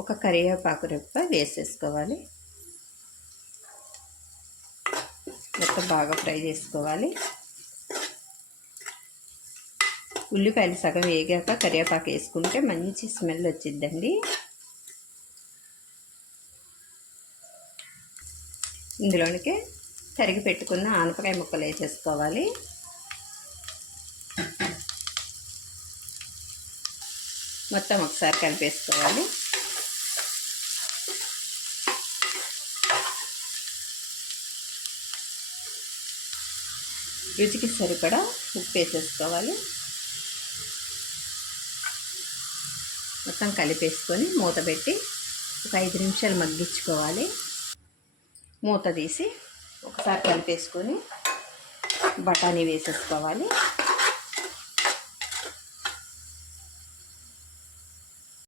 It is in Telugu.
ఒక కరివేపాకు రెప్ప వేసేసుకోవాలి. మొత్తం బాగా ఫ్రై చేసుకోవాలి. ఉల్లిపాయలు సగం వేగాక కరివేపాకు వేసుకుంటే మంచి స్మెల్ వచ్చిద్దండి. ఇందులోనికి తరిగి పెట్టుకున్న ఆనపకాయ ముక్కలు వేసేసుకోవాలి. మొత్తం ఒకసారి కలిపేసుకోవాలి. రుచికి సరిపడా ఉప్పు వేసేసుకోవాలి. మొత్తం కలిపేసుకొని మూత పెట్టి ఒక 5 నిమిషాలు మగ్గించుకోవాలి. మూత తీసి ఒకసారి కలిపేసుకొని బఠానీ వేసేసుకోవాలి.